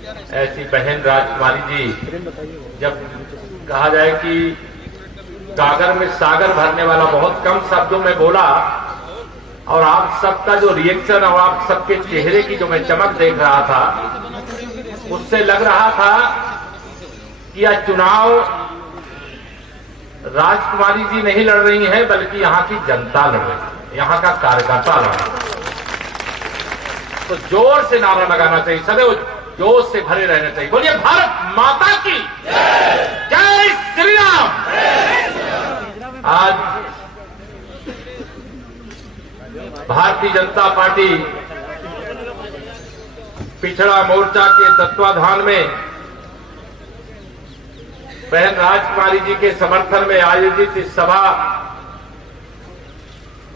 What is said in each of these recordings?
ऐसी बहन राजकुमारी जी, जब कहा जाए कि गागर में सागर भरने वाला बहुत कम शब्दों में बोला, और आप सबका जो रिएक्शन और आप सबके चेहरे की जो मैं चमक देख रहा था, उससे लग रहा था कि यह चुनाव राजकुमारी जी नहीं लड़ रही हैं, बल्कि यहाँ की जनता लड़ रही है, यहाँ का कार्यकर्ता लड़ रहा है। तो जोर से नारा लगाना चाहिए, सदैव जोश से भरे रहना चाहिए। बोलिए भारत माता की जय श्री राम। आज भारतीय जनता पार्टी पिछड़ा मोर्चा के तत्वाधान में बहन राजकुमारी जी के समर्थन में आयोजित इस सभा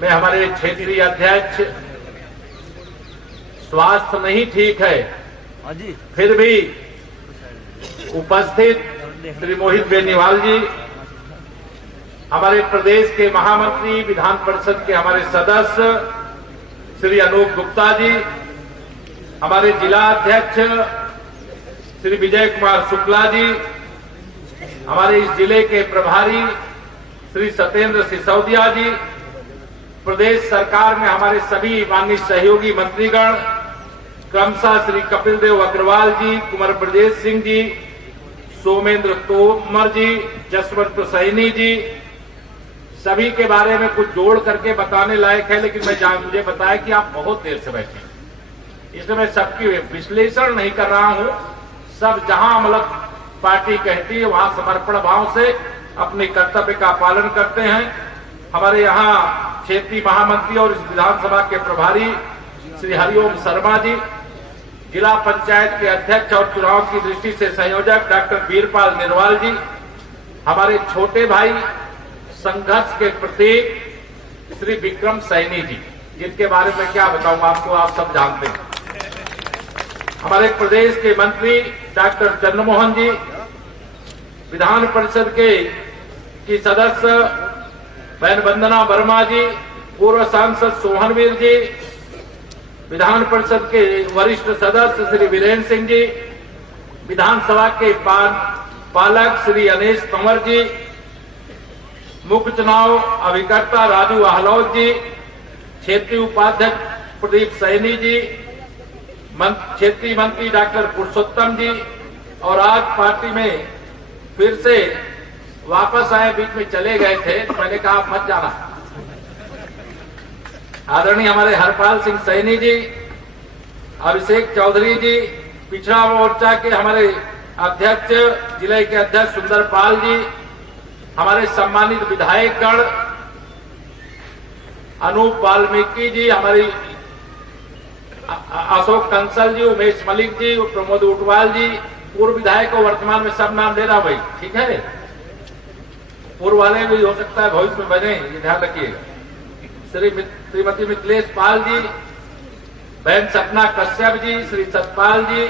में हमारे क्षेत्रीय अध्यक्ष, स्वास्थ्य नहीं ठीक है, फिर भी उपस्थित श्री मोहित बेनीवाल जी, हमारे प्रदेश के महामंत्री, विधान परिषद के हमारे सदस्य श्री अनूप गुप्ता जी, हमारे जिला अध्यक्ष श्री विजय कुमार शुक्ला जी, हमारे इस जिले के प्रभारी श्री सत्येंद्र सिसोदिया जी, प्रदेश सरकार में हमारे सभी माननीय सहयोगी मंत्रीगण, क्रमशः श्री कपिल देव अग्रवाल जी, कुंवर ब्रजेश सिंह जी, सोमेंद्र तोमर जी, जसवंत सैनी जी, सभी के बारे में कुछ जोड़ करके बताने लायक है, लेकिन मुझे बताया कि आप बहुत देर से बैठे, इसलिए मैं सबकी विश्लेषण नहीं कर रहा हूं। सब जहां मतलब पार्टी कहती है वहां समर्पण भाव से अपने कर्तव्य का पालन करते हैं। हमारे यहाँ क्षेत्रीय महामंत्री और इस विधानसभा के प्रभारी श्री हरिओम शर्मा जी, जिला पंचायत के अध्यक्ष और चुनाव की दृष्टि से संयोजक डॉक्टर वीरपाल निर्वाल जी, हमारे छोटे भाई संघर्ष के प्रतीक श्री विक्रम सैनी जी, जिनके बारे में क्या बताऊं आपको, आप सब जानते हैं। हमारे प्रदेश के मंत्री डॉक्टर चंद्रमोहन जी, विधान परिषद की सदस्य बहन वंदना वर्मा जी, पूर्व सांसद सोहनवीर जी, विधान परिषद के वरिष्ठ सदस्य श्री वीरेंद्र सिंह जी, विधानसभा के पालक श्री अनेश कंवर जी, मुख्य चुनाव अभिकर्ता राजू आहलौत जी, क्षेत्रीय उपाध्यक्ष प्रदीप सैनी जी, क्षेत्रीय मंत्री डॉक्टर पुरुषोत्तम जी, और आज पार्टी में फिर से वापस आए, बीच में चले गए थे तो मैंने कहा आप मत जाना, आदरणीय हमारे हरपाल सिंह सैनी जी, अभिषेक चौधरी जी, पिछड़ा मोर्चा के हमारे अध्यक्ष, जिले के अध्यक्ष सुंदरपाल जी, हमारे सम्मानित विधायकगण अनूप वाल्मीकि जी, हमारी अशोक कंसल जी, उमेश मलिक जी, प्रमोद उटवाल जी, पूर्व विधायक को वर्तमान में सब नाम दे रहा भाई, ठीक है, पूर्व वाले भी हो सकता है भविष्य में बने, ये ध्यान रखिएगा। श्रीमती मिथिलेश पाल जी, बहन सपना कश्यप जी, श्री सतपाल जी,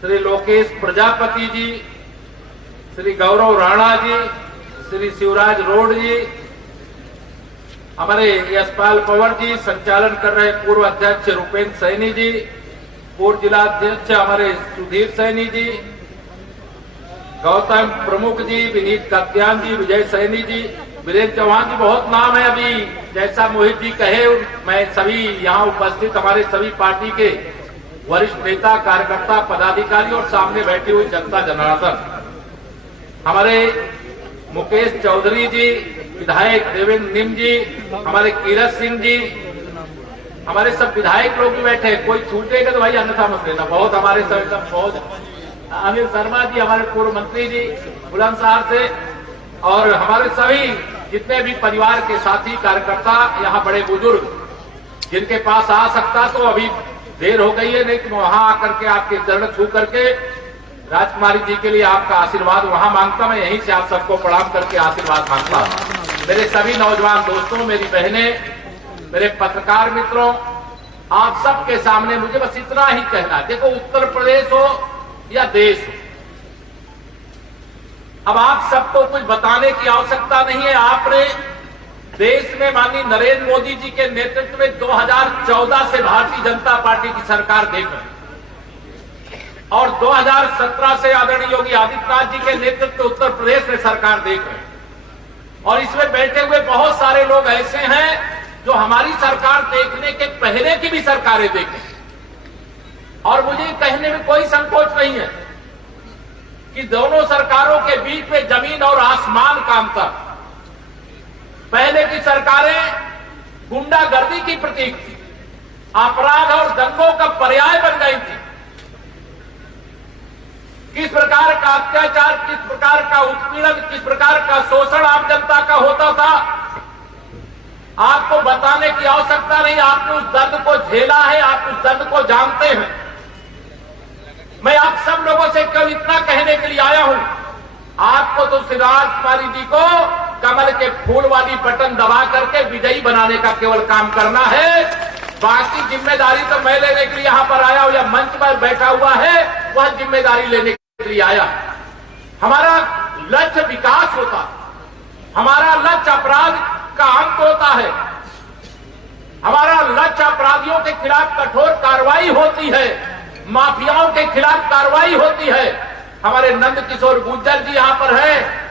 श्री लोकेश प्रजापति जी, श्री गौरव राणा जी, श्री शिवराज रोड जी, हमारे यशपाल पवार जी, संचालन कर रहे पूर्व अध्यक्ष रूपेंद्र सैनी जी, पूर्व जिला अध्यक्ष हमारे सुधीर सैनी जी, गौतम प्रमुख जी, विनीत कात्यान जी, विजय सैनी जी, वीरेंद्र चौहान जी, बहुत नाम है। अभी जैसा मोहित जी कहे, मैं सभी यहाँ उपस्थित हमारे सभी पार्टी के वरिष्ठ नेता, कार्यकर्ता, पदाधिकारी और सामने बैठी हुई जनता जनार्दन, हमारे मुकेश चौधरी जी, विधायक देवेंद्र निम जी, हमारे कीरत सिंह जी, हमारे सब विधायक लोग भी बैठे हैं, कोई छूटेगा तो भाई अन्यथा मत देना। बहुत हमारे सब बहुत अनिल शर्मा जी, हमारे पूर्व मंत्री जी बुलंदशहर से, और हमारे सभी जितने भी परिवार के साथी कार्यकर्ता, यहाँ बड़े बुजुर्ग जिनके पास आ सकता तो अभी देर हो गई है, नहीं तो वहां आकर के आपके चरण छू करके राजकुमारी जी के लिए आपका आशीर्वाद वहां मांगता, मैं यहीं से आप सबको प्रणाम करके आशीर्वाद मांगता। मेरे सभी नौजवान दोस्तों, मेरी बहनें, मेरे पत्रकार मित्रों, आप सबके सामने मुझे बस इतना ही कहना, देखो उत्तर प्रदेश हो या देश हो, अब आप सबको कुछ बताने की आवश्यकता नहीं है। आपने देश में माननीय नरेंद्र मोदी जी के नेतृत्व में 2014 से भारतीय जनता पार्टी की सरकार देख रही, और 2017 से आदरणीय योगी आदित्यनाथ जी के नेतृत्व उत्तर प्रदेश में सरकार देख रहे हैं। और इसमें बैठे हुए बहुत सारे लोग ऐसे हैं जो हमारी सरकार देखने के पहले की भी सरकारें देखें। और मुझे कहने में कोई संकोच नहीं है कि दोनों सरकारों के बीच में जमीन और आसमान का अंतर। पहले की सरकारें गुंडागर्दी की प्रतीक थी, अपराध और दंगों का पर्याय बन गई थी। किस प्रकार का अत्याचार, किस प्रकार का उत्पीड़न, किस प्रकार का शोषण आम जनता का होता था, आपको बताने की आवश्यकता नहीं। आपने उस दर्द को झेला है, आप उस दर्द को जानते हैं। मैं आप सब लोगों से कल इतना कहने के लिए आया हूं, आपको तो सिराज कुमारी जी को कमल के फूल वाली बटन दबा करके विजयी बनाने का केवल काम करना है। बाकी जिम्मेदारी तो मैं लेने के लिए यहां पर आया हूं, या मंच पर बैठा हुआ है वह जिम्मेदारी लेने के लिए आया। हमारा लक्ष्य विकास होता, हमारा लक्ष्य अपराध का अंत होता है, हमारा लक्ष्य अपराधियों के खिलाफ कठोर कार्रवाई होती है, माफियाओं के खिलाफ कार्रवाई होती है। हमारे नंद किशोर गुर्जर जी यहां पर है।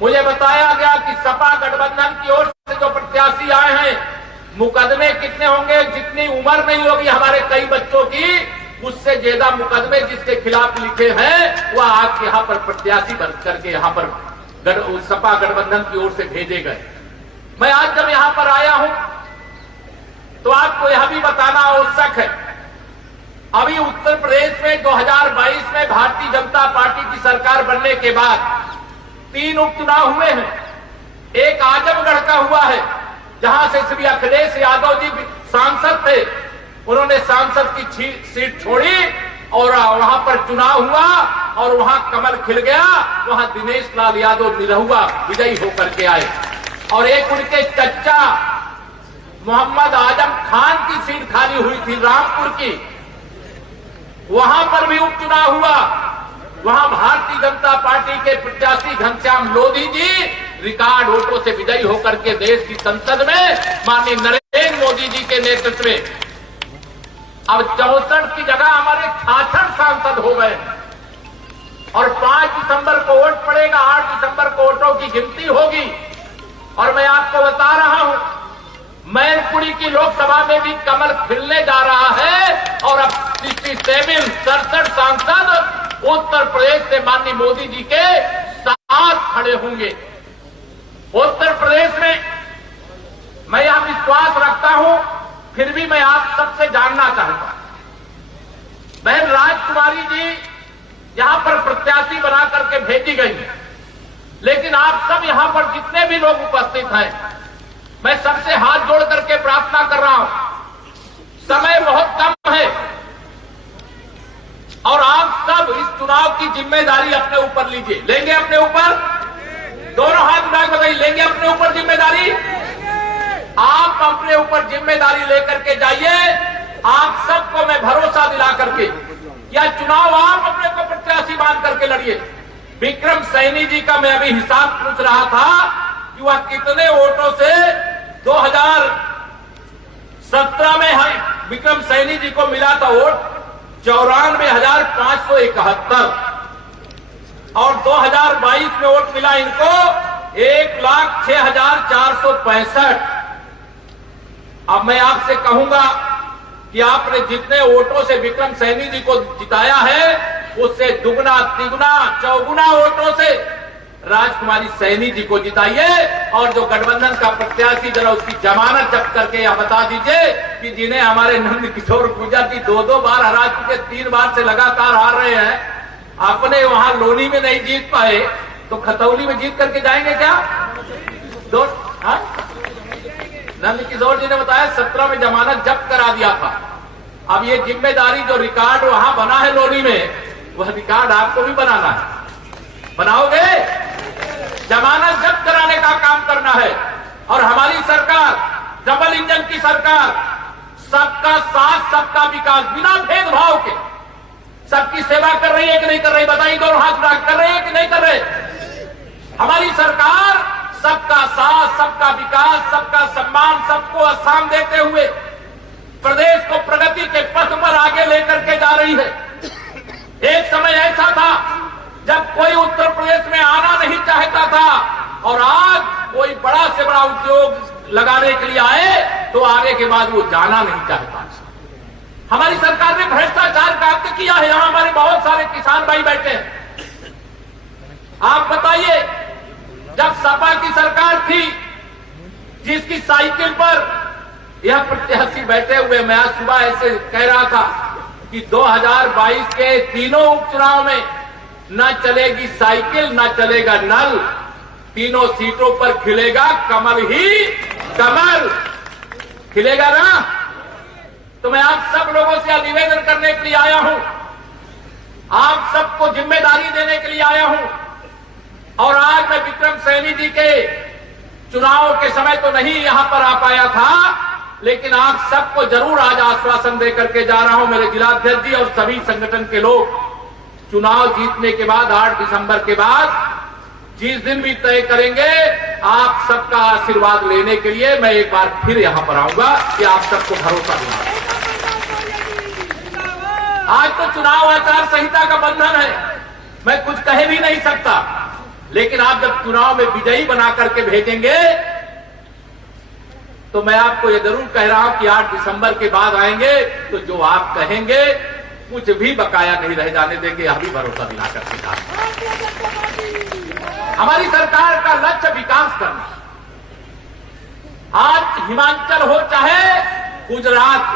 मुझे बताया गया कि सपा गठबंधन की ओर से जो प्रत्याशी आए हैं, मुकदमे कितने होंगे, जितनी उम्र नहीं होगी हमारे कई बच्चों की, उससे ज्यादा मुकदमे जिसके खिलाफ लिखे हैं वह आज यहां पर प्रत्याशी बन करके यहां पर सपा गठबंधन की ओर से भेजे गए। मैं आज जब यहां पर आया हूं तो आपको यह भी बताना आवश्यक है, अभी उत्तर प्रदेश में 2022 में भारतीय जनता पार्टी की सरकार बनने के बाद 3 उपचुनाव हुए हैं। एक आजमगढ़ का हुआ है जहां से श्री अखिलेश यादव जी सांसद थे, उन्होंने सांसद की सीट छोड़ी और वहां पर चुनाव हुआ और वहां कमल खिल गया, वहां दिनेश लाल यादव निरहुआ विजयी होकर के आए। और एक उनके चच्चा मोहम्मद आजम खान की सीट खाली हुई थी रामपुर की, वहां पर भी उपचुनाव हुआ। वहां भारतीय जनता पार्टी के प्रत्याशी घनश्याम लोधी जी रिकॉर्ड वोटों से विजयी होकर के देश की संसद में माननीय नरेंद्र मोदी जी के नेतृत्व में अब 64 की जगह हमारे 66 सांसद हो गए। और 5 दिसंबर को वोट पड़ेगा, 8 दिसंबर को वोटों की गिनती होगी। और मैं आपको बता रहा हूं, मैनपुरी की लोकसभा में भी कमल खिलने जा रहा है और अब 67 सांसद उत्तर प्रदेश से माननीय मोदी जी के साथ खड़े होंगे। उत्तर प्रदेश में मैं यह विश्वास रखता हूं, फिर भी मैं आप सबसे जानना चाहता हूं, बहन राजकुमारी जी यहां पर प्रत्याशी बना करके भेजी गई है, लेकिन आप सब यहां पर जितने भी लोग उपस्थित हैं, मैं सबसे हाथ जोड़ करके प्रार्थना कर रहा हूं, समय बहुत कम है और आप सब इस चुनाव की जिम्मेदारी अपने ऊपर लीजिए। लेंगे अपने ऊपर? दोनों हाथ उठा के बताइए, लेंगे अपने ऊपर जिम्मेदारी? आप अपने ऊपर जिम्मेदारी लेकर के जाइए। आप सबको मैं भरोसा दिला करके या चुनाव आप अपने को प्रत्याशी मान करके लड़िए। विक्रम सैनी जी का मैं अभी हिसाब पूछ रहा था कि वह कितने वोटों से 2017 में विक्रम सैनी जी को मिला था वोट 94,571 और 2022 में वोट मिला इनको 1,06,465। अब मैं आपसे कहूंगा कि आपने जितने वोटों से विक्रम सैनी जी को जिताया है उससे दुगना, तिगुना, चौगुना वोटों से राजकुमारी सैनी जी को जिताइए। और जो गठबंधन का प्रत्याशी जरा उसकी जमानत जब्त करके यह बता दीजिए कि जिन्हें हमारे नंद किशोर गुर्जर जी 2-2 बार हरा चुके, 3 बार से लगातार हार रहे हैं, अपने वहां लोनी में नहीं जीत पाए तो खतौली में जीत करके जाएंगे क्या? नंद किशोर जी ने बताया 17 में जमानत जब्त करा दिया था। अब ये जिम्मेदारी जो रिकॉर्ड वहां बना है लोनी में, वह रिकॉर्ड आपको भी बनाना है। बनाओगे? जमानत जब्त कराने का काम करना है। और हमारी सरकार डबल इंजन की सरकार, सबका साथ सबका विकास, बिना भेदभाव के सबकी सेवा कर रही है कि नहीं कर रही? बताइए, दोनों हाथ उठा कर रहे हैं कि नहीं कर रहे? हमारी सरकार सबका साथ, सबका विकास, सबका सम्मान, सबको आसान देते हुए प्रदेश को प्रगति के पथ पर आगे लेकर के जा रही रही है। एक समय ऐसा था जब कोई उत्तर प्रदेश में आना नहीं चाहता था, और आज कोई बड़ा से बड़ा उद्योग लगाने के लिए आए तो आने के बाद वो जाना नहीं चाहता। हमारी सरकार ने भ्रष्टाचार का अंत किया है। यहां हमारे बहुत सारे किसान भाई बैठे हैं। आप बताइए, जब सपा की सरकार थी, जिसकी साइकिल पर यह प्रत्याशी बैठे हुए, मैं आज सुबह ऐसे कह रहा था कि 2022 के तीनों उपचुनाव में न चलेगी साइकिल, न चलेगा नल, तीनों सीटों पर खिलेगा कमल ही कमल। खिलेगा ना? तो मैं आप सब लोगों से निवेदन करने के लिए आया हूं, आप सबको जिम्मेदारी देने के लिए आया हूं। और आज मैं विक्रम सैनी जी के चुनाव के समय तो नहीं यहां पर आ पाया था, लेकिन आप सबको जरूर आज आश्वासन देकर के जा रहा हूं, मेरे जिलाध्यक्ष जी और सभी संगठन के लोग, चुनाव जीतने के बाद 8 दिसंबर के बाद जिस दिन भी तय करेंगे, आप सबका आशीर्वाद लेने के लिए मैं एक बार फिर यहां पर आऊंगा कि आप सबको भरोसा दिलाऊं। आज तो चुनाव आचार संहिता का बंधन है, मैं कुछ कह भी नहीं सकता, लेकिन आप जब चुनाव में विजयी बना करके भेजेंगे तो मैं आपको ये जरूर कह रहा हूं कि 8 दिसंबर के बाद आएंगे तो जो आप कहेंगे कुछ भी बकाया नहीं रह जाने देंगे, यह भी भरोसा दिला करके जाएंगे। हमारी सरकार का लक्ष्य विकास करना। आज हिमाचल हो चाहे गुजरात,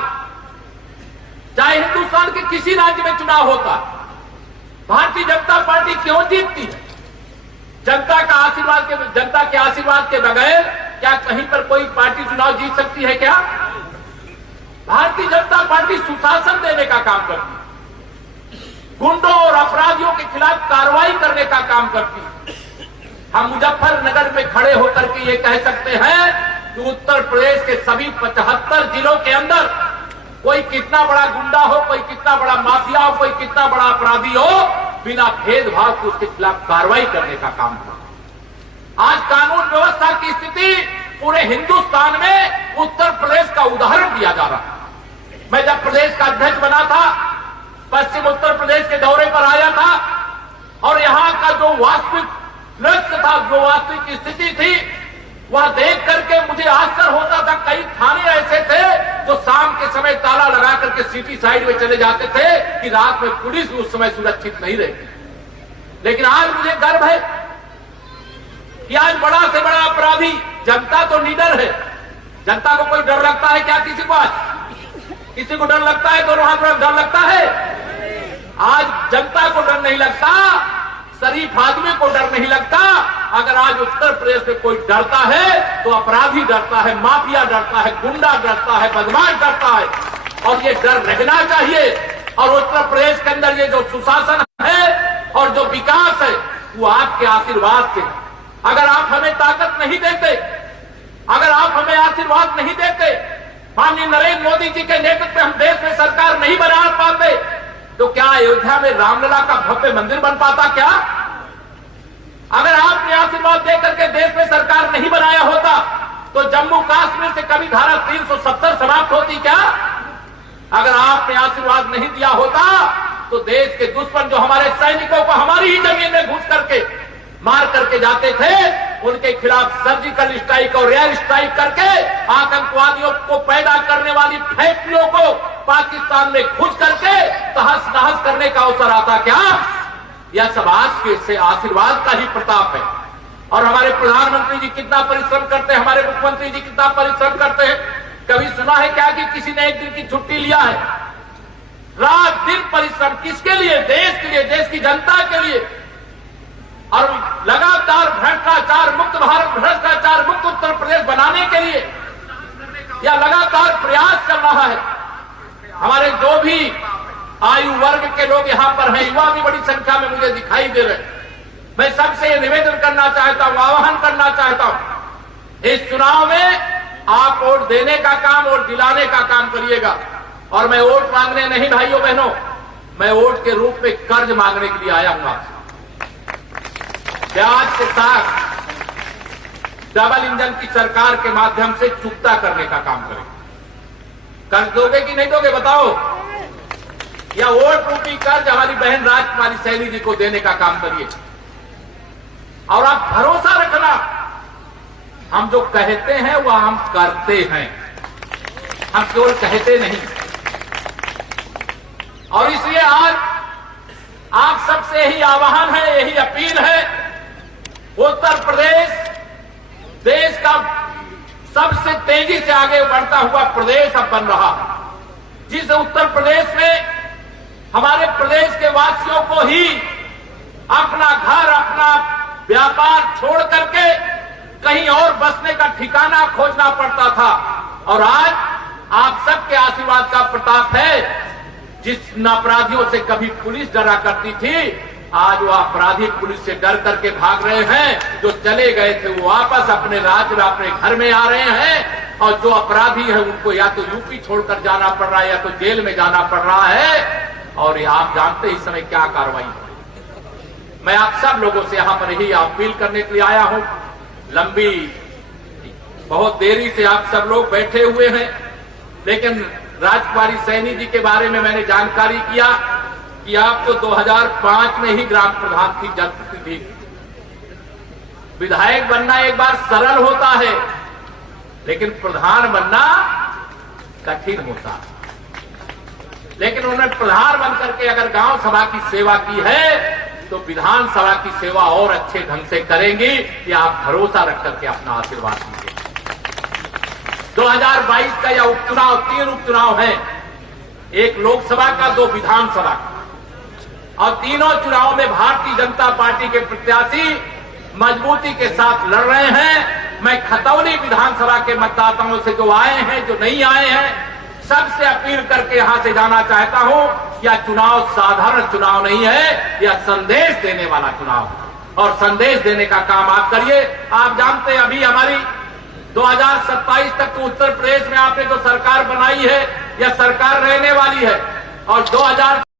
चाहे हिंदुस्तान के किसी राज्य में चुनाव होता, भारतीय जनता पार्टी क्यों जीतती है? जनता के आशीर्वाद के बगैर क्या कहीं पर कोई पार्टी चुनाव जीत सकती है क्या? भारतीय जनता पार्टी सुशासन देने का काम करती है, गुंडों और अपराधियों के खिलाफ कार्रवाई करने का काम करती है। हम मुजफ्फरनगर में खड़े होकर के ये कह सकते हैं कि उत्तर प्रदेश के सभी 75 जिलों के अंदर कोई कितना बड़ा गुंडा हो, कोई कितना बड़ा माफिया हो, कोई कितना बड़ा अपराधी हो, बिना भेदभाव के उसके खिलाफ कार्रवाई करने का काम करता। आज कानून व्यवस्था की स्थिति पूरे हिंदुस्तान में उत्तर प्रदेश का उदाहरण दिया जा रहा है। मैं जब प्रदेश का अध्यक्ष बना था, पश्चिम उत्तर प्रदेश के दौरे पर आया था, और यहां का जो वास्तविक दृश्य था, जो वास्तविक स्थिति थी, वह देख करके मुझे आश्चर्य होता था। कई थाने ऐसे थे जो शाम के समय ताला लगा करके सिटी साइड में चले जाते थे कि रात में पुलिस उस समय सुरक्षित नहीं रहती। लेकिन आज मुझे गर्व है कि आज बड़ा से बड़ा अपराधी, जनता तो निडर है। जनता को कोई डर लगता है क्या? किसी को आज किसी को डर लगता है? दोनों हाथ में डर लगता है? आज जनता को डर नहीं लगता, शरीफ आदमी को डर नहीं लगता। अगर आज उत्तर प्रदेश में कोई डरता है तो अपराधी डरता है, माफिया डरता है, गुंडा डरता है, बदमाश डरता है, और ये डर रहना चाहिए। और उत्तर प्रदेश के अंदर ये जो सुशासन है और जो विकास है वो आपके आशीर्वाद से। अगर आप हमें ताकत नहीं देते, अगर आप हमें आशीर्वाद नहीं देते, माननीय नरेंद्र मोदी जी के नेतृत्व में हम देश में सरकार नहीं बना पाते, तो क्या अयोध्या में रामलला का भव्य मंदिर बन पाता क्या? अगर आपने आशीर्वाद देकर के देश में सरकार नहीं बनाया होता तो जम्मू कश्मीर से कभी धारा 370 समाप्त होती क्या? अगर आपने आशीर्वाद नहीं दिया होता तो देश के दुश्मन जो हमारे सैनिकों को हमारी ही जमीन में घुस करके मार करके जाते थे, उनके खिलाफ सर्जिकल स्ट्राइक और एयर स्ट्राइक करके आतंकवादियों को पैदा करने वाली फैक्ट्रियों को पाकिस्तान में घुस करके तहस नहस करने का अवसर आता क्या? यह सब आज के से आशीर्वाद का ही प्रताप है। और हमारे प्रधानमंत्री जी कितना परिश्रम करते हैं, हमारे मुख्यमंत्री जी कितना परिश्रम करते हैं। कभी सुना है क्या कि किसी ने एक दिन की छुट्टी लिया है? रात दिन परिश्रम किसके लिए? देश के लिए, देश की जनता के लिए। और लगातार भ्रष्टाचार मुक्त भारत, भ्रष्टाचार मुक्त उत्तर प्रदेश बनाने के लिए यह लगातार प्रयास चल रहा है। हमारे जो भी आयु वर्ग के लोग यहां पर हैं, युवा भी बड़ी संख्या में मुझे दिखाई दे रहे हैं। मैं सबसे ये निवेदन करना चाहता हूं, आह्वान करना चाहता हूं, इस चुनाव में आप वोट देने का काम, वोट दिलाने का काम करिएगा। और मैं वोट मांगने नहीं भाइयों बहनों, मैं वोट के रूप में कर्ज मांगने के लिए आया हूं आपसे। ब्याज के साथ डबल इंजन की सरकार के माध्यम से चुकता करने का काम करेंगे। कर्ज दोगे कि नहीं दोगे बताओ? या वोट रूपी कर्ज हमारी बहन राजकुमारी सैनी जी को देने का काम करिए। और आप भरोसा रखना, हम जो कहते हैं वह हम करते हैं, हम केवल कहते नहीं। और इसलिए आज आप सबसे यही आह्वान है, यही अपील है, उत्तर प्रदेश देश का सबसे तेजी से आगे बढ़ता हुआ प्रदेश अब बन रहा है। जिस उत्तर प्रदेश में हमारे प्रदेश के वासियों को ही अपना घर, अपना व्यापार छोड़ करके कहीं और बसने का ठिकाना खोजना पड़ता था, और आज आप सबके आशीर्वाद का प्रताप है। जिस अपराधियों से कभी पुलिस डरा करती थी, आज वो अपराधी पुलिस से डर करके भाग रहे हैं। जो चले गए थे वो वापस अपने राज्य में, अपने घर में आ रहे हैं, और जो अपराधी है उनको या तो यूपी छोड़कर जाना पड़ रहा है या तो जेल में जाना पड़ रहा है। और ये आप जानते हैं इस समय क्या कार्रवाई है। मैं आप सब लोगों से यहां पर ही अपील करने के लिए आया हूं। लंबी बहुत देरी से आप सब लोग बैठे हुए हैं, लेकिन राजकुमारी सैनी जी के बारे में मैंने जानकारी किया कि आपको 2005 में ही ग्राम प्रधान थी, जनप्रतिनिधि थी। विधायक बनना एक बार सरल होता है, लेकिन प्रधान बनना कठिन होता है। लेकिन उन्होंने प्रधान बनकर के अगर गांव सभा की सेवा की है तो विधानसभा की सेवा और अच्छे ढंग से करेंगी। ये आप भरोसा रख करके अपना आशीर्वाद दीजिए। 2022 का यह उपचुनाव, 3 उपचुनाव है, एक लोकसभा का, 2 विधानसभा का, और तीनों चुनाव में भारतीय जनता पार्टी के प्रत्याशी मजबूती के साथ लड़ रहे हैं। मैं खतौनी विधानसभा के मतदाताओं से जो आए हैं, जो नहीं आए हैं, सबसे अपील करके यहां से जाना चाहता हूं, यह चुनाव साधारण चुनाव नहीं है, यह संदेश देने वाला चुनाव है, और संदेश देने का काम आप करिए। आप जानते हैं अभी हमारी 2027 तक तो उत्तर प्रदेश में आपने जो सरकार बनाई है, यह सरकार रहने वाली है, और 2000